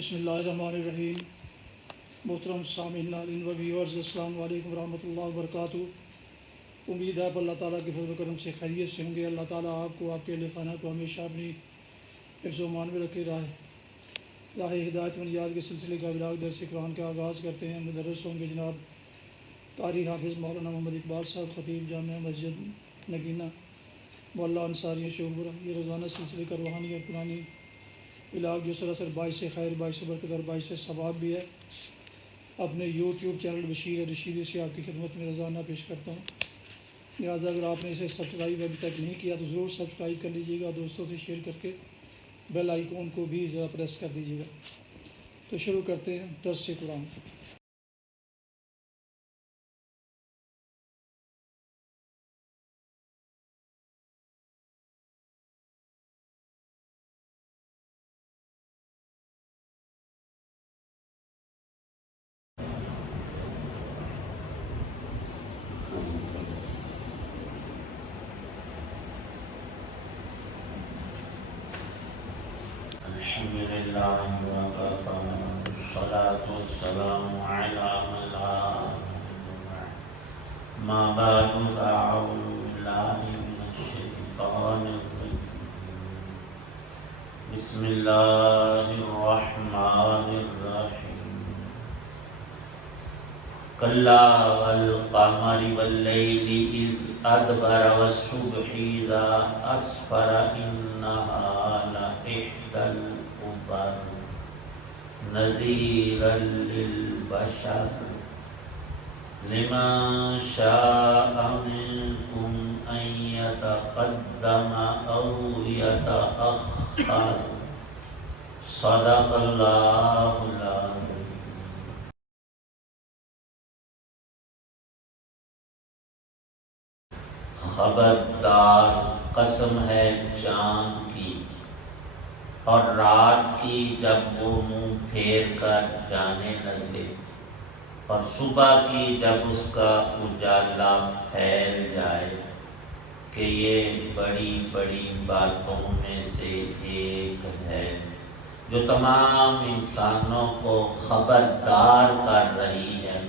بسم اللہ الرحمن الرحیم۔ محترم سامعین، ناظرین و ویورز، السلام علیکم ورحمۃ اللہ وبرکاتہ۔ امید ہے آپ اللہ تعالیٰ کے فضل و کرم سے خیریت سے ہوں گے۔ اللہ تعالیٰ آپ کو، آپ کے اہل خانہ کو ہمیشہ اپنی حفظ و امان میں رکھے۔ راہ ہدایت و نجات کے سلسلے کا ابلاغ درس قرآن کا آغاز کرتے ہیں۔ مدرس ہوں گے جناب قاری حافظ مولانا محمد اقبال صاحب، خطیب جامعہ مسجد نگینہ محلہ انصاریہ شوبرہ۔ یہ روزانہ سلسلے کا روحانی اور قرآنی ابلاغ جو سراسر باعث خیر، باعث برکت اور باعث ثواب بھی ہے، اپنے یوٹیوب چینل بشیر رشیدی سے آپ کی خدمت میں روزانہ پیش کرتا ہوں۔ لہٰذا اگر آپ نے اسے سبسکرائب ابھی تک نہیں کیا تو ضرور سبسکرائب کر لیجیے گا، دوستوں سے شیئر کر کے بیل آئیکن کو بھی ذرا پریس کر دیجیے گا۔ تو شروع کرتے ہیں درس قرآن۔ الحمدللہ وکفی والصلاة والسلام علی من لا نبی بعد، ما بعد فاعوذ باللہ من الشیطان الرجیم، بسم اللہ الرحمن الرحیم، کلا والقمر واللیل اذ ادبر والصبح اذا اسفر انہا لإحدی الکبر نذیرا للبشر لمن شاء منکم ان یتقدم او یتأخر، صدق اللہ العظیم۔ خبردار، قسم ہے چاند کی اور رات کی جب وہ منہ پھیر کر جانے لگے، اور صبح کی جب اس کا اجالا پھیل جائے، کہ یہ بڑی بڑی باتوں میں سے ایک ہے جو تمام انسانوں کو خبردار کر رہی ہے۔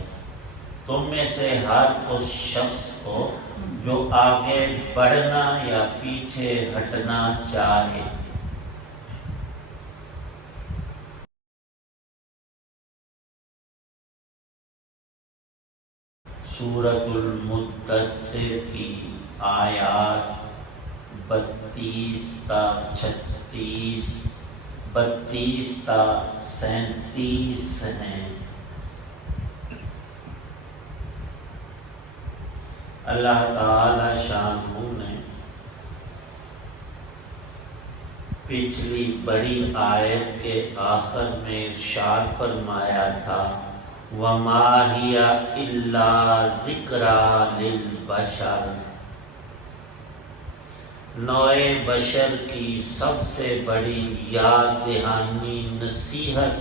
تم میں سے ہر اس شخص کو جو آگے بڑھنا یا پیچھے ہٹنا چاہے، سورۃ المدثر کی آیات 32 تا 36، 32 تا 37 ہیں۔ اللہ تعالی شانہ نے پچھلی بڑی آیت کے آخر میں ارشاد فرمایا تھا، وَمَا هِيَ إِلَّا ذِكْرَىٰ لِلْبَشَرِ، نوع بشر کی سب سے بڑی یاد دہانی، نصیحت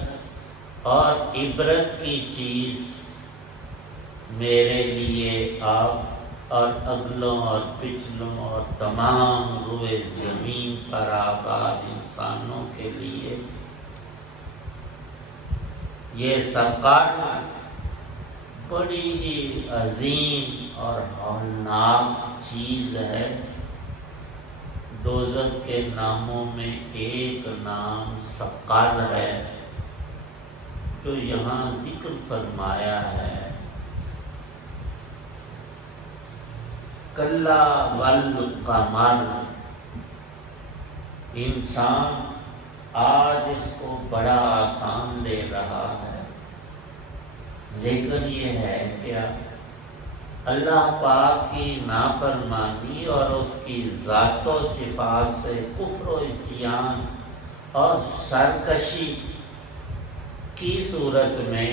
اور عبرت کی چیز میرے لیے، آپ اور اگلوں اور پچھلوں اور تمام روئے زمین پر آباد انسانوں کے لیے یہ سرکار بڑی ہی عظیم اور ہولناک چیز ہے۔ دوزخ کے ناموں میں ایک نام سقر ہے جو یہاں ذکر فرمایا ہے۔ کلا والقمر، انسان آج اس کو بڑا آسان لے رہا ہے، لیکن یہ ہے کیا؟ اللہ پاک کی نافرمانی اور اس کی ذات و صفات سے کفر و عصیان اور سرکشی کی صورت میں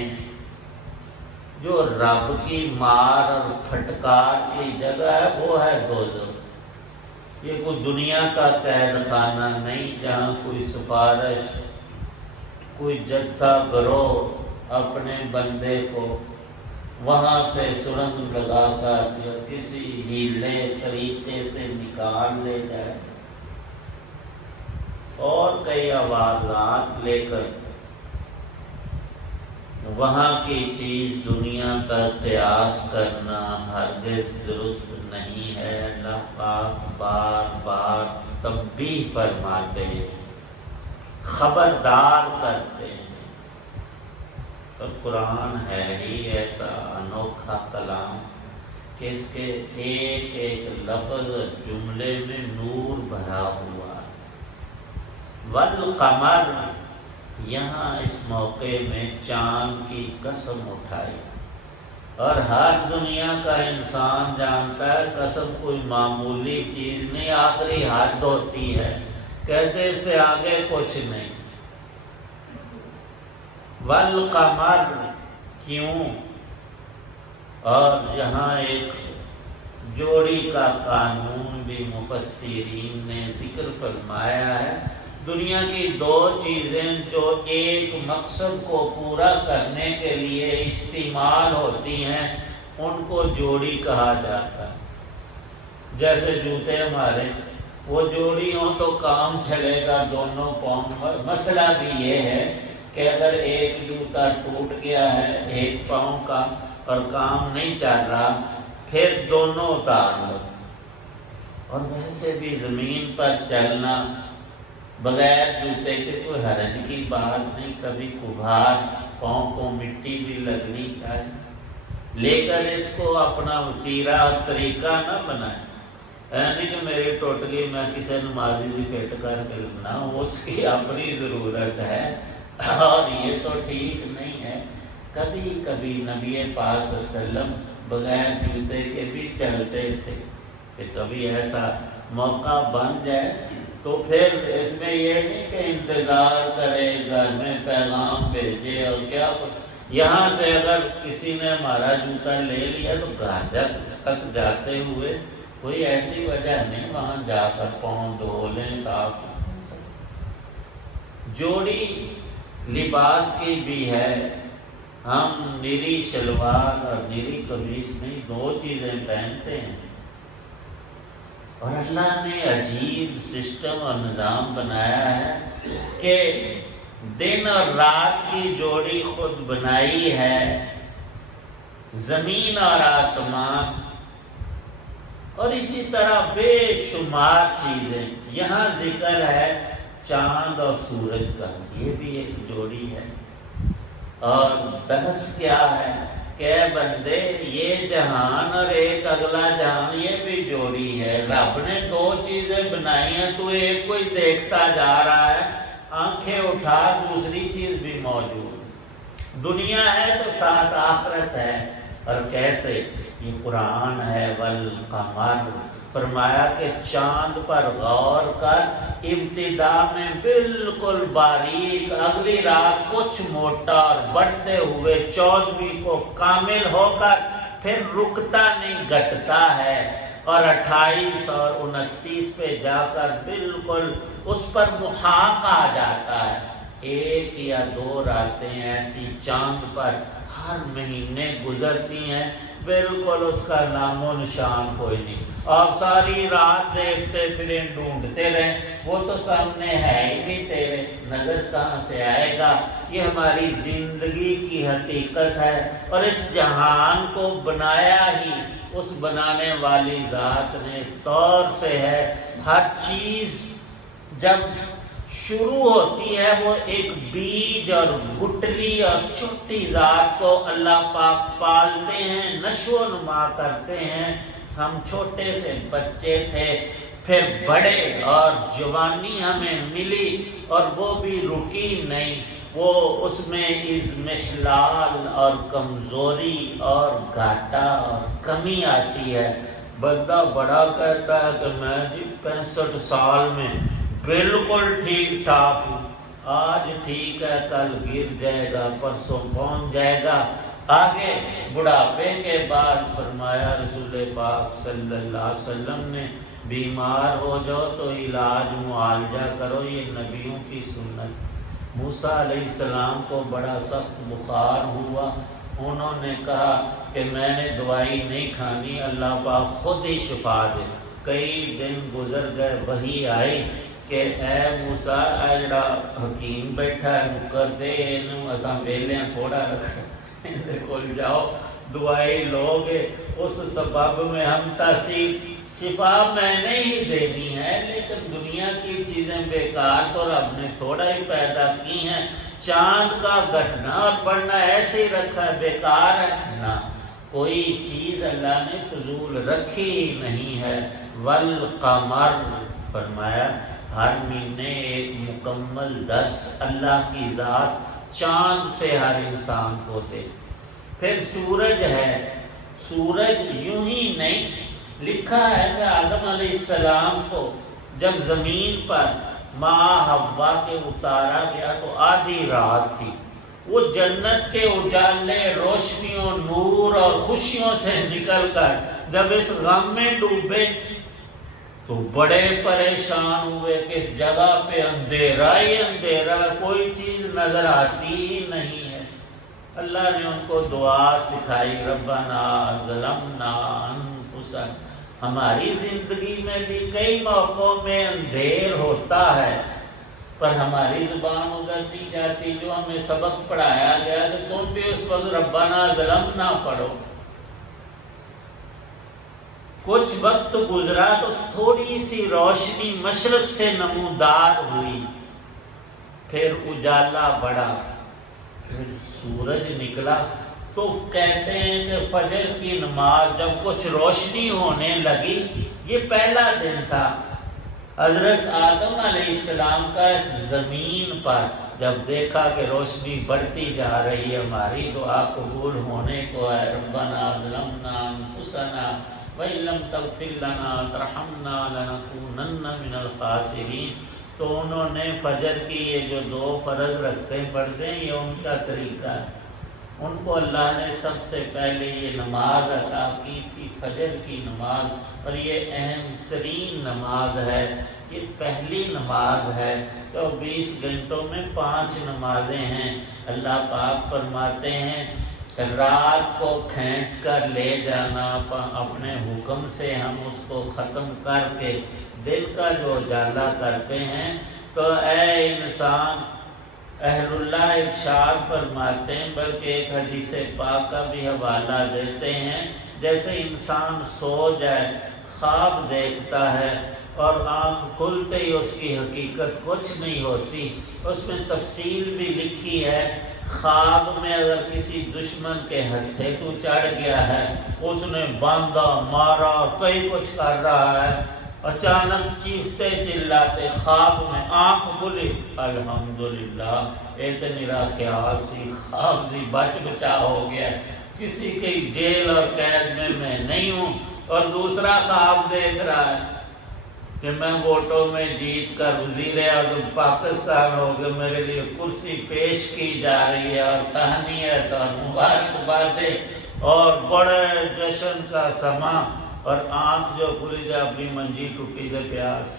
جو رب کی مار اور پھٹکار کی جگہ ہے وہ ہے دوزخ۔ یہ کوئی دنیا کا قید خانہ نہیں جہاں کوئی سفارش، کوئی جتھا گروہ اپنے بندے کو وہاں سے سرنگ لگا کر یا کسی ہیلے طریقے سے نکال لے جائے اور کئی آوازات لے کر وہاں کی چیز دنیا پر قیاس کرنا ہرگز درست نہیں ہے۔ اللہ پاک بار بار تنبیہ فرماتے ہیں، خبردار کرتے ہیں۔ اور قرآن ہے ہی ایسا انوکھا کلام کہ اس کے ایک ایک لفظ جملے میں نور بھرا ہوا ہے۔ والقمر، یہاں اس موقع میں چاند کی قسم اٹھائی، اور ہر دنیا کا انسان جانتا ہے قسم کوئی معمولی چیز نہیں، آخری حد ہوتی ہے، کہتے اس سے آگے کچھ نہیں۔ والقمر، کیوں؟ اور یہاں ایک جوڑی کا قانون بھی مفسرین نے ذکر فرمایا ہے۔ دنیا کی دو چیزیں جو ایک مقصد کو پورا کرنے کے لیے استعمال ہوتی ہیں ان کو جوڑی کہا جاتا ہے۔ جیسے جوتے ہمارے، وہ جوڑی ہو تو کام چلے گا دونوں پاؤں۔ مسئلہ بھی یہ ہے کہ اگر ایک جوتا ٹوٹ گیا ہے ایک پاؤں کا اور کام نہیں چل رہا، پھر دونوں اتار لو۔ اور ویسے بھی زمین پر چلنا بغیر جوتے کے کوئی حرج کی بات نہیں، کبھی کبھار پاؤں کو مٹی بھی لگنی چاہیے، لیکن اس کو اپنا وسیلہ اور طریقہ نہ بنائیں۔ نہیں کہ میری ٹوٹ گئی میں کسی نمازی کی فٹ کر کے لگنا، اس کی اپنی ضرورت ہے اور یہ تو ٹھیک نہیں ہے۔ کبھی کبھی نبی پاک صلی اللہ علیہ وسلم بغیر جوتے کے بھی چلتے تھے، کہ کبھی ایسا موقع بن جائے تو پھر اس میں یہ نہیں کہ انتظار کرے، گھر میں پیغام بھیجے اور کیا۔ یہاں سے اگر کسی نے ہمارا جوتا لے لیا تو گھر تک جاتے ہوئے کوئی ایسی وجہ نہیں وہاں جا کر پاؤں دھو لیں صاف۔ جوڑی لباس کی بھی ہے، ہم نیری شلوار اور نیری قمیص نہیں، دو چیزیں پہنتے ہیں۔ اور اللہ نے عجیب سسٹم اور نظام بنایا ہے کہ دن اور رات کی جوڑی خود بنائی ہے، زمین اور آسمان، اور اسی طرح بے شمار چیزیں۔ یہاں ذکر ہے چاند اور سورج کا، یہ بھی ایک جوڑی ہے۔ اور درس کیا ہے کہ بندے یہ جہان اور ایک اگلا جہان یہ بھی جوڑی ہے۔ رب نے دو چیزیں بنائی ہیں، تو ایک کوئی دیکھتا جا رہا ہے، آنکھیں اٹھا دوسری چیز بھی موجود۔ دنیا ہے تو ساتھ آخرت ہے۔ اور کیسے؟ یہ قرآن ہے۔ والقمر، فرمایا کہ چاند پر غور کر، ابتدا میں بالکل باریک، اگلی رات کچھ موٹا اور بڑھتے ہوئے 14ویں کو کامل ہو کر پھر رکتا نہیں، گھٹتا ہے، اور 28 اور 29 پہ جا کر بالکل اس پر محاق آ جاتا ہے۔ ایک یا دو راتیں ایسی چاند پر ہر مہینے گزرتی ہیں، بالکل اس کا نام و نشان کوئی نہیں۔ آپ ساری رات دیکھتے پھریں، ڈھونڈتے رہیں، وہ تو سامنے ہے ہی نہیں، تیرے نظر کہاں سے آئے گا؟ یہ ہماری زندگی کی حقیقت ہے، اور اس جہان کو بنایا ہی اس بنانے والی ذات نے اس طور سے ہے۔ ہر چیز جب شروع ہوتی ہے وہ ایک بیج اور گٹلی اور چھوٹی ذات کو اللہ پاک پالتے ہیں، نشو و نما کرتے ہیں۔ ہم چھوٹے سے بچے تھے، پھر بڑے اور جوانی ہمیں ملی، اور وہ بھی رکی نہیں، وہ اس میں اضمحلال اور کمزوری اور گھاٹا اور کمی آتی ہے۔ بندہ بڑا کہتا ہے کہ میں جی 65 سال میں بالکل ٹھیک ٹھاک ہوں، آج ٹھیک ہے، کل گر جائے گا، پرسوں پہنچ جائے گا۔ آگے بڑھاپے کے بعد فرمایا رسول پاک صلی اللہ علیہ وسلم نے، بیمار ہو جاؤ تو علاج معالجہ کرو، یہ نبیوں کی سنت۔ موسیٰ علیہ السلام کو بڑا سخت بخار ہوا، انہوں نے کہا کہ میں نے دوائی نہیں کھانی، اللہ پاک خود ہی شفا دے۔ کئی دن گزر گئے، وحی آئی، کہ اے موسیٰ اے جڑا حکیم بیٹھا ہے مکر دے اینو اساں ویلیاں تھوڑا رکھنا اندے کول جاؤ دعائی لوگے اس سبب میں ہم تحصیل شفا میں نے ہی دینی ہے، لیکن دنیا کی چیزیں بیکار تو رب نے تھوڑا ہی پیدا کی ہیں۔ چاند کا گھٹنا اور بڑھنا ایسے ہی رکھا ہے، بیکار ہے نہ، کوئی چیز اللہ نے فضول رکھی ہی نہیں ہے۔ والقمر فرمایا ہر مہینے ایک مکمل درس اللہ کی ذات چاند سے ہر انسان کو دے۔ پھر سورج ہے، سورج یوں ہی نہیں، لکھا ہے کہ آدم علیہ السلام کو جب زمین پر ماں حوا کے اتارا گیا تو آدھی رات تھی، وہ جنت کے اجالے روشنیوں نور اور خوشیوں سے نکل کر جب اس غم میں ڈوبے تو بڑے پریشان ہوئے کہ اس جگہ پہ اندھیرا ہی اندھیرا، کوئی چیز نظر آتی ہی نہیں ہے۔ اللہ نے ان کو دعا سکھائی، ربنا ظلمنا انفسنا، ہماری زندگی میں بھی کئی موقعوں میں اندھیر ہوتا ہے پر ہماری زبان ادھر جاتی، جو ہمیں سبق پڑھایا گیا تو تم بھی اس وقت ربنا ظلمنا پڑھو۔ کچھ وقت گزرا تو تھوڑی سی روشنی مشرق سے نمودار ہوئی، پھر اجالا بڑھا، پھر سورج نکلا تو کہتے ہیں کہ فجر کی نماز جب کچھ روشنی ہونے لگی، یہ پہلا دن تھا حضرت آدم علیہ السلام کا اس زمین پر، جب دیکھا کہ روشنی بڑھتی جا رہی ہے، ہماری دعا قبول ہونے کو ہے، ربنا ظلمنا انفسنا وَإِن لَّمْ تَغْفِرْ لَنَا وَتَرْحَمْنَا لَنَكُونَنَّ مِنَ الْخَاسِرِينَ، تو انہوں نے فجر کی یہ جو 2 فرض رکھتے پڑھتے ہیں، یہ ان کا طریقہ ہے۔ ان کو اللہ نے سب سے پہلے یہ نماز عطا کی تھی، فجر کی نماز، اور یہ اہم ترین نماز ہے، یہ پہلی نماز ہے۔ 24 گھنٹوں میں 5 نمازیں ہیں۔ اللہ پاک فرماتے ہیں رات کو کھینچ کر لے جانا اپنے حکم سے، ہم اس کو ختم کر کے دل کا جو اجالا کرتے ہیں۔ تو اے انسان، اہل اللہ ارشاد فرماتے ہیں، بلکہ ایک حدیث پاک کا بھی حوالہ دیتے ہیں، جیسے انسان سو جائے، خواب دیکھتا ہے اور آنکھ کھلتے ہی اس کی حقیقت کچھ نہیں ہوتی، اس میں تفصیل بھی لکھی ہے۔ خواب میں اگر کسی دشمن کے ہتھے تو چڑھ گیا ہے، اس نے باندھا مارا اور کئی کچھ کر رہا ہے، اچانک چیختے چلاتے خواب میں آنکھ کھلی، الحمدللہ یہ تو میرا خیال سی، خواب سی، بچ بچا ہو گیا، کسی کی جیل اور قید میں نہیں ہوں۔ اور دوسرا خواب دیکھ رہا ہے کہ میں ووٹوں میں جیت کر وزیر اعظم پاکستان ہو گئے، میرے لیے کرسی پیش کی جا رہی ہے اور تہنیت اور مبارکبادیں اور بڑے جشن کا سما، اور آنکھ جو کھلی جائے اپنی منجی ٹوٹی سے پیاس۔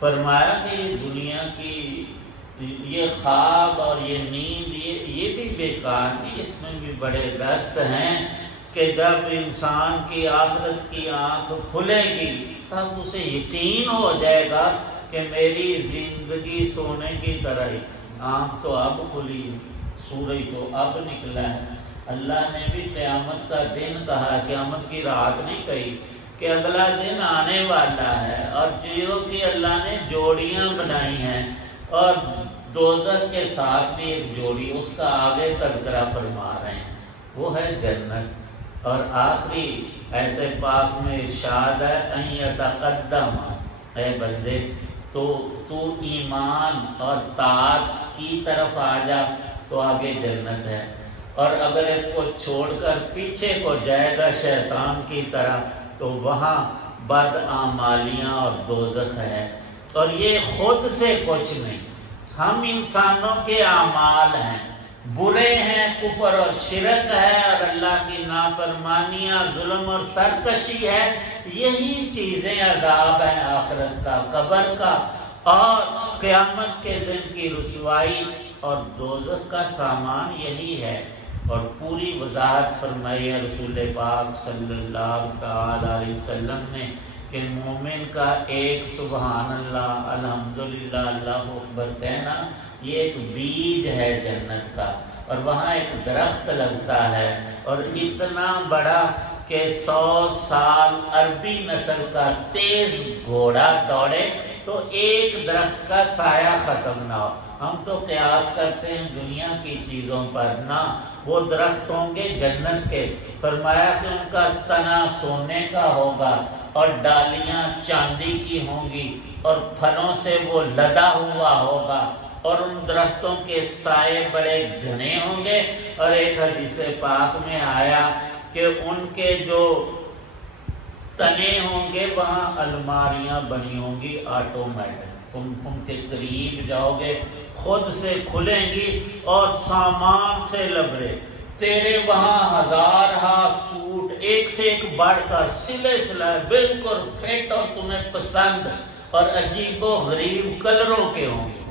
فرمایا کہ یہ دنیا کی یہ خواب اور یہ نیند یہ بھی بیکار نہیں، اس میں بھی بڑے درس ہیں کہ جب انسان کی آخرت کی آنکھ کھلے گی تب اسے یقین ہو جائے گا کہ میری زندگی سونے کی طرح ہی، آنکھ تو اب کھلی ہے، سورج تو اب نکلا ہے۔ اللہ نے بھی قیامت کا دن کہا، قیامت کی رات نہیں کہی، کہ اگلا دن آنے والا ہے، اور چیزوں کی اللہ نے جوڑیاں بنائی ہیں، اور دوزخ کے ساتھ بھی ایک جوڑی، اس کا آگے تذکرہ فرما رہے ہیں، وہ ہے جنت۔ اور آخری آیت پاک میں ارشاد ہے ان یتقدم، اے بندے تو ایمان اور طاعت کی طرف آ جا تو آگے جنت ہے، اور اگر اس کو چھوڑ کر پیچھے کو جائے گا شیطان کی طرح تو وہاں بد اعمالیاں اور دوزخ ہے۔ اور یہ خود سے کچھ نہیں، ہم انسانوں کے اعمال ہیں، برے ہیں، کفر اور شرک ہے اور اللہ کی نافرمانیاں، ظلم اور سرکشی ہے، یہی چیزیں عذاب ہیں آخرت کا، قبر کا اور قیامت کے دن کی رسوائی، اور دوزخ کا سامان یہی ہے۔ اور پوری وضاحت فرمائی ہے رسول پاک صلی اللہ تعالی علیہ وسلم نے کہ مومن کا ایک سبحان اللہ الحمدللہ اللہ اکبر کہنا یہ ایک بیج ہے جنت کا، اور وہاں ایک درخت لگتا ہے، اور اتنا بڑا کہ 100 سال عربی نسل کا تیز گھوڑا دوڑے تو ایک درخت کا سایہ ختم نہ ہو۔ ہم تو قیاس کرتے ہیں دنیا کی چیزوں پر، نہ وہ درخت ہوں گے جنت کے۔ فرمایا کہ ان کا تنا سونے کا ہوگا اور ڈالیاں چاندی کی ہوں گی، اور پھلوں سے وہ لدا ہوا ہوگا، اور ان درختوں کے سائے بڑے گھنے ہوں گے۔ اور ایک حدیث پاک میں آیا کہ ان کے جو تنے ہوں گے وہاں الماریاں بنی ہوں گی آٹومیٹک، تم ان کے قریب جاؤ گے خود سے کھلیں گی، اور سامان سے لبرے تیرے وہاں ہزارہا سوٹ ایک سے ایک بڑھ کر سلے سلائے بالکل فٹ اور تمہیں پسند اور عجیب و غریب کلروں کے ہوں گے۔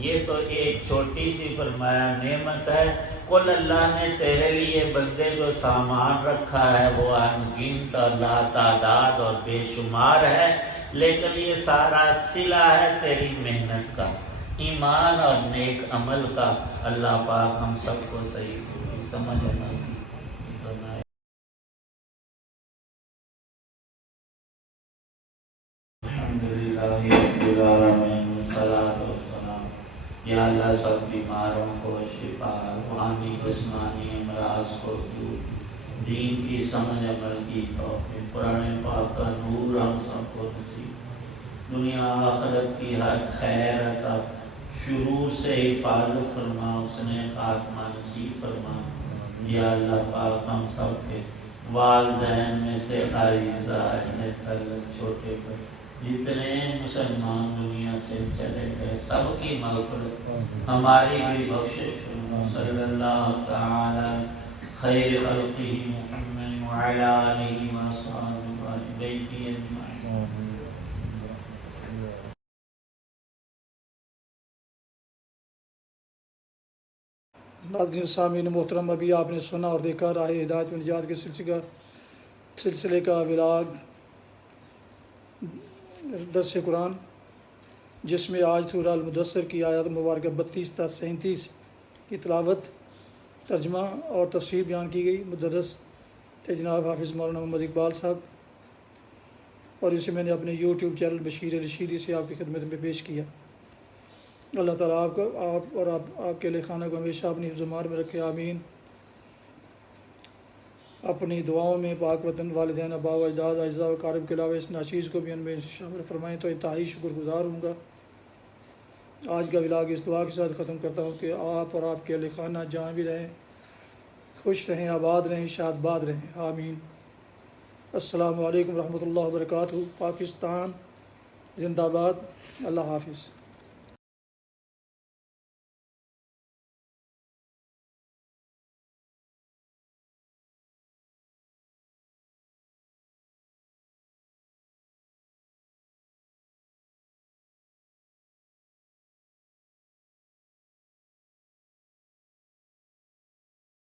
یہ تو ایک چھوٹی سی فرمایا نعمت ہے، کل اللہ نے تیرے لیے بندے جو سامان رکھا ہے وہ انگنت اور لا تعداد اور بے شمار ہے، لیکن یہ سارا صلہ ہے تیری محنت کا، ایمان اور نیک عمل کا۔ اللہ پاک ہم سب کو صحیح سمجھ بنائے۔ الحمدللہ رب العالمین والصلاۃ والسلام۔ یا اللہ سب بیماروں کو شفا، روحانی جسمانی امراض کو دور، دین کی سمجھ عمل کی توفیق، قرآن پاک کا نور ہم سب کو نصیب، دنیا آخرت کی ہر خیر عطا، شروع سے حفاظت فرما، اس نے خاتمہ نصیب فرما۔ یا اللہ پاک ہم سب کے والدین میں سے عائزہ چھوٹے بڑے جتنے مسلمان دنیا سے چلے گئے سب کی مغفرت، ہماری بھی بخشش فرما۔ صلی اللہ تعالی خیر خلقہ محمد وعلی آلہ وصحبہ وآل بیتہ اجمعین۔ ناظرین سامعین محترم، ابھی آپ نے سنا اور دیکھا راہ ہدایت و نجات کے سلسلے کا ولاگ درس قرآن، جس میں آج سورہ المدثر کی آیات مبارکہ 32 تا 37 کی تلاوت، ترجمہ اور تفسیر بیان کی گئی۔ مدرس تھے جناب حافظ مولانا محمد اقبال صاحب، اور اسے میں نے اپنے یوٹیوب چینل بشیر رشیدی سے آپ کی خدمت میں پیش کیا۔ اللہ تعالیٰ آپ کو آپ کے اہل خانہ کو ہمیشہ اپنی حفظ و امان میں رکھے، آمین۔ اپنی دعاؤں میں پاک وطن، والدین، آباء و اجداد، اعزاء و اقارب کے علاوہ اس ناچیز کو بھی ان میں شامل فرمائیں تو انتہائی شکر گزار ہوں گا۔ آج کا ولاگ اس دعا کے ساتھ ختم کرتا ہوں کہ آپ اور آپ کے اہل خانہ جہاں بھی رہیں خوش رہیں، آباد رہیں، شاد باد رہیں، آمین۔ السلام علیکم ورحمۃ اللہ وبرکاتہ۔ پاکستان زندہ باد۔ اللہ حافظ۔